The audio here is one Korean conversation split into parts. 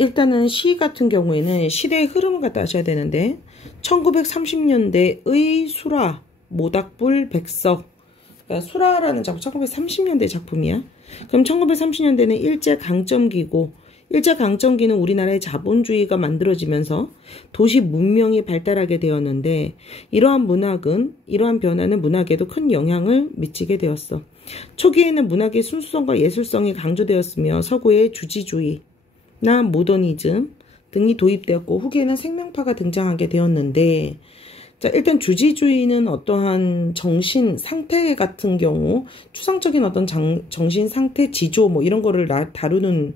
일단은 시 같은 경우에는 시대의 흐름을 갖다 아셔야 되는데 1930년대의 수라, 모닥불, 백석. 그러니까 수라라는 작품 1930년대 작품이야. 그럼 1930년대는 일제강점기고 일제강점기는 우리나라의 자본주의가 만들어지면서 도시 문명이 발달하게 되었는데 이러한 변화는 문학에도 큰 영향을 미치게 되었어. 초기에는 문학의 순수성과 예술성이 강조되었으며 서구의 주지주의나 모더니즘 등이 도입되었고 후기에는 생명파가 등장하게 되었는데 자, 일단 주지주의는 어떠한 정신 상태 같은 경우 추상적인 어떤 정신 상태 지조 뭐 이런 거를 다루는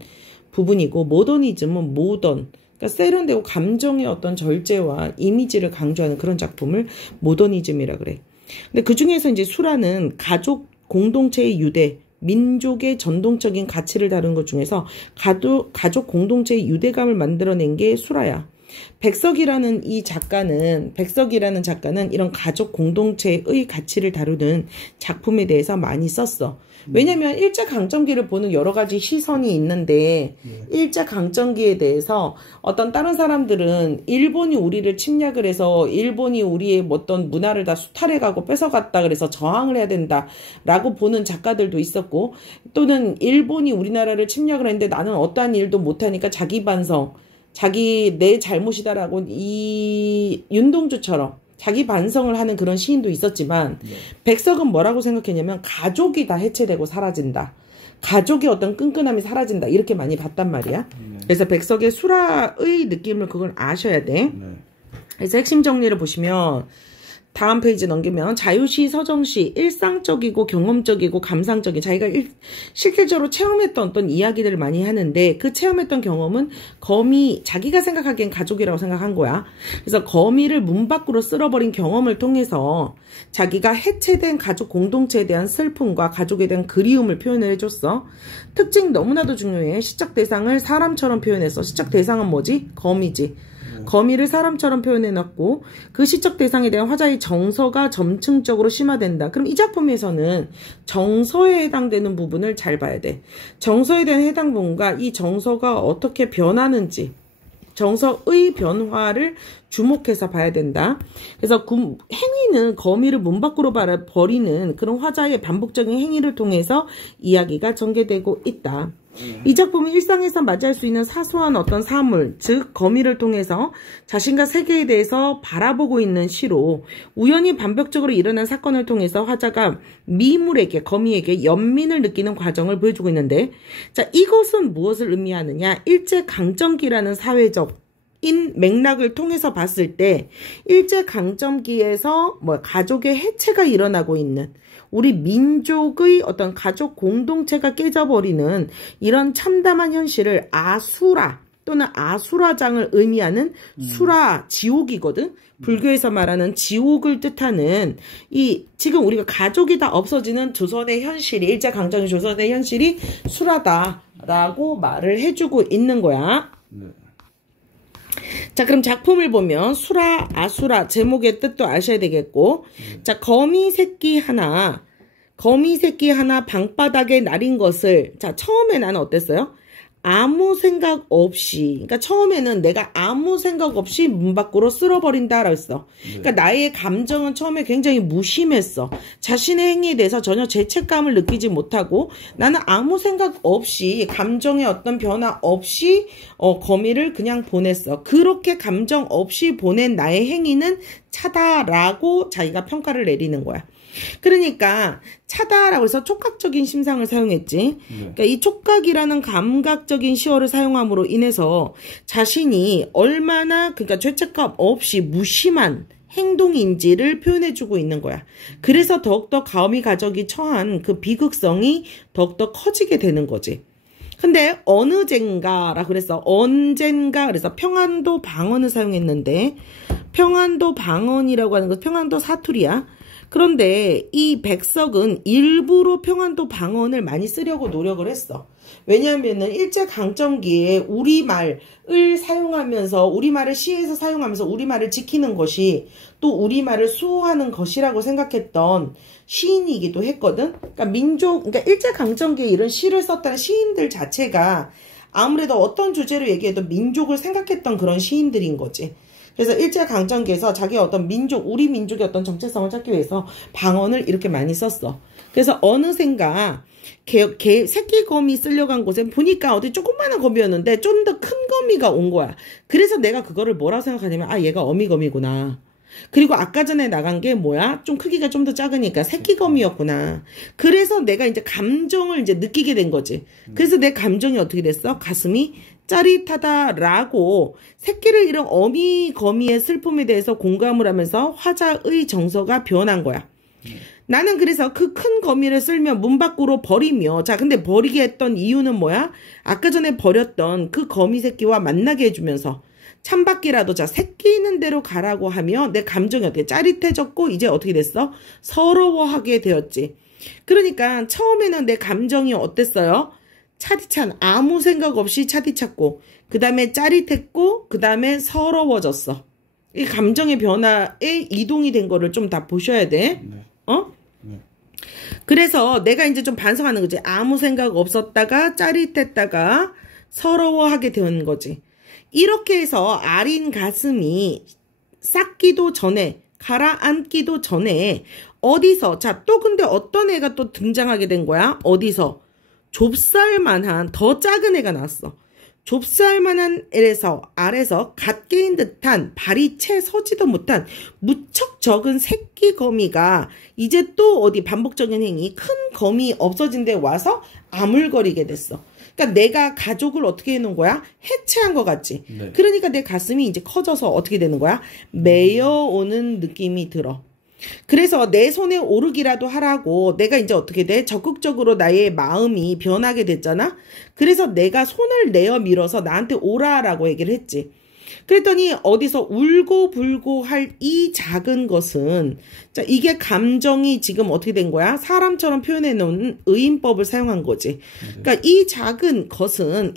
부분이고 모더니즘은 그러니까 세련되고 감정의 어떤 절제와 이미지를 강조하는 그런 작품을 모더니즘이라 그래. 근데 그 중에서 이제 수라는 가족 공동체의 유대, 민족의 전통적인 가치를 다루는 것 중에서 가족 공동체의 유대감을 만들어낸 게 수라야. 백석이라는 작가는 이런 가족 공동체의 가치를 다루는 작품에 대해서 많이 썼어. 왜냐면 일제강점기를 보는 여러 가지 시선이 있는데 일제강점기에 대해서 어떤 다른 사람들은 일본이 우리를 침략을 해서 일본이 우리의 어떤 문화를 다 수탈해가고 뺏어갔다 그래서 저항을 해야 된다라고 보는 작가들도 있었고 또는 일본이 우리나라를 침략을 했는데 나는 어떠한 일도 못하니까 자기 반성 내 잘못이다라고 이 윤동주처럼 자기 반성을 하는 그런 시인도 있었지만 백석은 뭐라고 생각했냐면 가족이 다 해체되고 사라진다. 가족의 어떤 끈끈함이 사라진다. 이렇게 많이 봤단 말이야. 그래서 백석의 수라의 느낌을 그걸 아셔야 돼. 그래서 핵심 정리를 보시면 다음 페이지 넘기면 자유시, 서정시, 일상적이고 경험적이고 감상적인 자기가 실질적으로 체험했던 어떤 이야기들을 많이 하는데 그 체험했던 경험은 자기가 생각하기엔 가족이라고 생각한 거야. 그래서 거미를 문 밖으로 쓸어버린 경험을 통해서 자기가 해체된 가족 공동체에 대한 슬픔과 가족에 대한 그리움을 표현을 해줬어. 특징 너무나도 중요해. 시적 대상을 사람처럼 표현했어. 시적 대상은 뭐지? 거미지. 거미를 사람처럼 표현해놨고 그 시적 대상에 대한 화자의 정서가 점층적으로 심화된다. 그럼 이 작품에서는 정서에 해당되는 부분을 잘 봐야 돼. 정서에 대한 해당 부분과 이 정서가 어떻게 변하는지 정서의 변화를 주목해서 봐야 된다. 그래서 행위는 거미를 문 밖으로 버리는 그런 화자의 반복적인 행위를 통해서 이야기가 전개되고 있다. 이 작품은 일상에서 맞이할 수 있는 사소한 어떤 사물, 즉 거미를 통해서 자신과 세계에 대해서 바라보고 있는 시로 우연히 반복적으로 일어난 사건을 통해서 화자가 거미에게 연민을 느끼는 과정을 보여주고 있는데 자, 이것은 무엇을 의미하느냐? 일제강점기라는 사회적인 맥락을 통해서 봤을 때 일제강점기에서 가족의 해체가 일어나고 있는 우리 민족의 어떤 가족 공동체가 깨져버리는 이런 참담한 현실을 아수라 또는 아수라장을 의미하는 수라, 지옥이거든. 불교에서 말하는 지옥을 뜻하는 지금 우리가 가족이 다 없어지는 조선의 현실이 일제강점기 조선의 현실이 수라다라고 말을 해주고 있는 거야. 자, 그럼 작품을 보면 수라, 아수라 제목의 뜻도 아셔야 되겠고 자, 거미 새끼 하나 방바닥에 날인 것을 자, 처음에 나는 어땠어요? 아무 생각 없이 그러니까 처음에는 내가 아무 생각 없이 문 밖으로 쓸어버린다라고 했어. 그러니까 나의 감정은 처음에 굉장히 무심했어. 자신의 행위에 대해서 전혀 죄책감을 느끼지 못하고 나는 아무 생각 없이 감정의 어떤 변화 없이 거미를 그냥 보냈어. 그렇게 감정 없이 보낸 나의 행위는 차다라고 자기가 평가를 내리는 거야. 그러니까 차다라고 해서 촉각적인 심상을 사용했지. 그러니까 이 촉각이라는 감각적인 시어를 사용함으로 인해서 자신이 얼마나 그러니까 죄책감 없이 무심한 행동인지를 표현해주고 있는 거야. 그래서 더욱더 가오미 가족이 처한 그 비극성이 더욱더 커지게 되는 거지. 근데 언젠가 그래서 평안도 방언을 사용했는데 평안도 방언이라고 하는 건 평안도 사투리야. 그런데 이 백석은 일부러 평안도 방언을 많이 쓰려고 노력을 했어. 왜냐하면은 일제강점기에 우리말을 사용하면서 우리말을 시에서 사용하면서 우리말을 지키는 것이 또 우리말을 수호하는 것이라고 생각했던 시인이기도 했거든. 그러니까 일제강점기에 이런 시를 썼다는 시인들 자체가 아무래도 어떤 주제로 얘기해도 민족을 생각했던 그런 시인들인 거지. 그래서 일제강점기에서 자기의 어떤 민족, 우리 민족의 어떤 정체성을 찾기 위해서 방언을 이렇게 많이 썼어. 그래서 어느샌가 새끼 거미 쓰려고 한 곳에 보니까 어디 조그마한 거미였는데 좀 더 큰 거미가 온 거야. 그래서 내가 그거를 뭐라고 생각하냐면, 아, 얘가 어미거미구나. 그리고 아까 전에 나간 게 뭐야? 좀 크기가 좀 더 작으니까 새끼거미였구나. 그래서 내가 이제 감정을 이제 느끼게 된 거지. 그래서 내 감정이 어떻게 됐어? 가슴이 짜릿하다라고 새끼를 잃은 어미거미의 슬픔에 대해서 공감을 하면서 화자의 정서가 변한 거야. 나는 그래서 그 큰 거미를 쓸며 문 밖으로 버리며, 자, 근데 버리게 했던 이유는 뭐야? 아까 전에 버렸던 그 거미 새끼와 만나게 해주면서 찬바퀴라도 자 새끼 있는 대로 가라고 하며 내 감정이 어떻게 짜릿해졌고 이제 어떻게 됐어? 서러워하게 되었지. 그러니까 처음에는 내 감정이 어땠어요? 차디찬, 아무 생각 없이 차디찼고 그 다음에 짜릿했고 그 다음에 서러워졌어. 이 감정의 변화에 이동이 된 거를 좀 다 보셔야 돼. 네. 네. 그래서 내가 이제 좀 반성하는 거지. 아무 생각 없었다가 짜릿했다가 서러워하게 된 거지. 이렇게 해서 아린 가슴이 싹기도 전에, 가라앉기도 전에 어디서, 자, 또 근데 어떤 애가 또 등장하게 된 거야? 어디서? 좁쌀만한 더 작은 애가 나왔어. 좁쌀만한 아래서 갓 깨인 듯한 발이 채 서지도 못한 무척 적은 새끼 거미가 이제 또 어디 반복적인 행위, 큰 거미 없어진 데 와서 아물거리게 됐어. 그러니까 내가 가족을 어떻게 해놓은 거야? 해체한 것 같지? 네. 그러니까 내 가슴이 이제 커져서 어떻게 되는 거야? 메어오는 느낌이 들어. 그래서 내 손에 오르기라도 하라고 내가 이제 어떻게 돼? 적극적으로 나의 마음이 변하게 됐잖아? 그래서 내가 손을 내어 밀어서 나한테 오라라고 얘기를 했지. 그랬더니 어디서 울고 불고 할 이 작은 것은, 자, 이게 감정이 지금 어떻게 된 거야? 사람처럼 표현해 놓은 의인법을 사용한 거지. 그러니까 이 작은 것은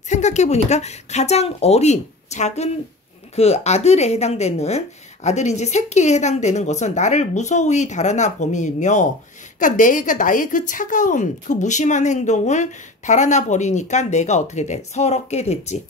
생각해 보니까 가장 어린 작은 그 아들에 해당되는, 아들인지 새끼에 해당되는 것은 나를 무서이 달아나 버리며, 그러니까 내가 나의 그 차가움, 그 무심한 행동을 달아나 버리니까 내가 어떻게 돼? 서럽게 됐지.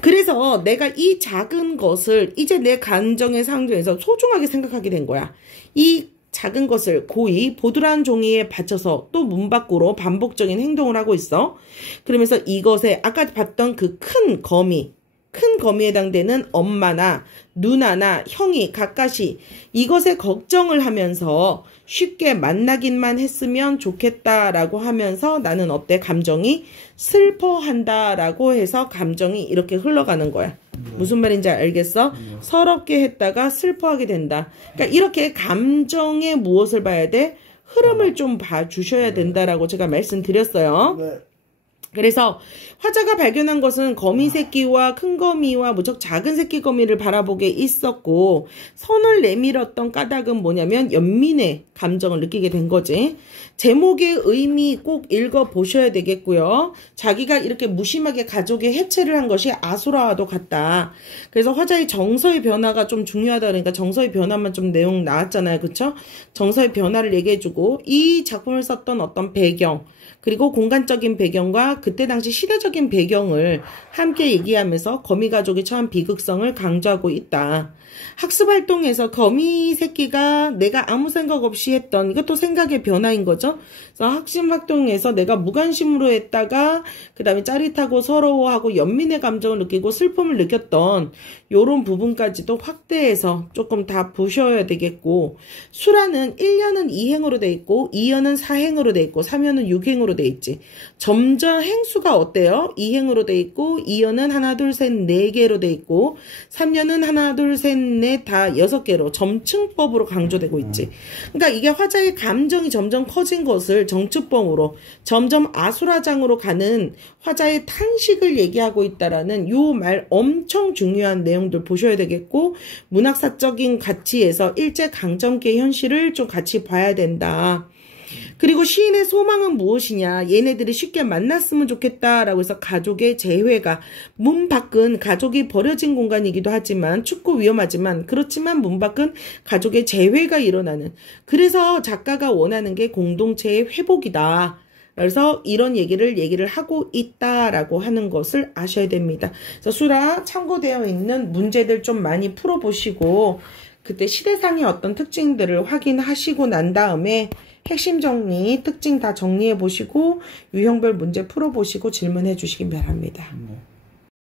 그래서 내가 이 작은 것을 이제 내 감정의 상조에서 소중하게 생각하게 된 거야. 이 작은 것을 고이 보드란 종이에 받쳐서 또 문 밖으로 반복적인 행동을 하고 있어. 그러면서 이것에 아까 봤던 그 큰 거미에 해당되는 엄마나 누나나 형이 가까이 이것에 걱정을 하면서 쉽게 만나기만 했으면 좋겠다라고 하면서 나는 어때? 감정이 슬퍼한다라고 해서 감정이 이렇게 흘러가는 거야. 무슨 말인지 알겠어? 서럽게 했다가 슬퍼하게 된다. 그러니까 이렇게 감정의 무엇을 봐야 돼? 흐름을 좀 봐주셔야 된다라고 제가 말씀드렸어요. 네. 그래서 화자가 발견한 것은 거미 새끼와 큰 거미와 무척 작은 새끼 거미를 바라보게 있었고, 선을 내밀었던 까닭은 뭐냐면 연민의 감정을 느끼게 된 거지. 제목의 의미 꼭 읽어보셔야 되겠고요. 자기가 이렇게 무심하게 가족의 해체를 한 것이 아수라와도 같다. 그래서 화자의 정서의 변화가 좀 중요하다. 그러니까 정서의 변화만 좀 내용 나왔잖아요. 그쵸? 정서의 변화를 얘기해주고, 이 작품을 썼던 어떤 배경, 그리고 공간적인 배경과 그때 당시 시대적인 배경을 함께 얘기하면서 거미 가족의 처한 비극성을 강조하고 있다. 학습활동에서 거미 새끼가 내가 아무 생각 없이 했던, 이것도 생각의 변화인 거죠. 그래서 학습활동에서 내가 무관심으로 했다가 그 다음에 짜릿하고 서러워하고 연민의 감정을 느끼고 슬픔을 느꼈던 요런 부분까지도 확대해서 조금 다 보셔야 되겠고, 수라는 1년은 2행으로 돼 있고 2년은 4행으로 돼 있고 3년은 6행으로 돼 있지. 점점 행수가 어때요? 2행으로 돼 있고 2년은 하나 둘 셋 4개로 돼 있고 3년은 하나 둘 셋 넷 다 6개로 점층법으로 강조되고 있지. 그러니까 이게 화자의 감정이 점점 커진 것을 정축법으로 점점 아수라장으로 가는 화자의 탄식을 얘기하고 있다라는 요 말 엄청 중요한 내용들 보셔야 되겠고, 문학사적인 가치에서 일제강점기의 현실을 좀 같이 봐야 된다. 그리고 시인의 소망은 무엇이냐? 얘네들이 쉽게 만났으면 좋겠다라고 해서 가족의 재회가, 문 밖은 가족이 버려진 공간이기도 하지만 춥고 위험하지만, 그렇지만 문 밖은 가족의 재회가 일어나는, 그래서 작가가 원하는 게 공동체의 회복이다 그래서 이런 얘기를 하고 있다라고 하는 것을 아셔야 됩니다. 그래서 수라 참고되어 있는 문제들 좀 많이 풀어보시고 그때 시대상의 어떤 특징들을 확인하시고 난 다음에 핵심 정리, 특징 다 정리해 보시고 유형별 문제 풀어보시고 질문해 주시기 바랍니다.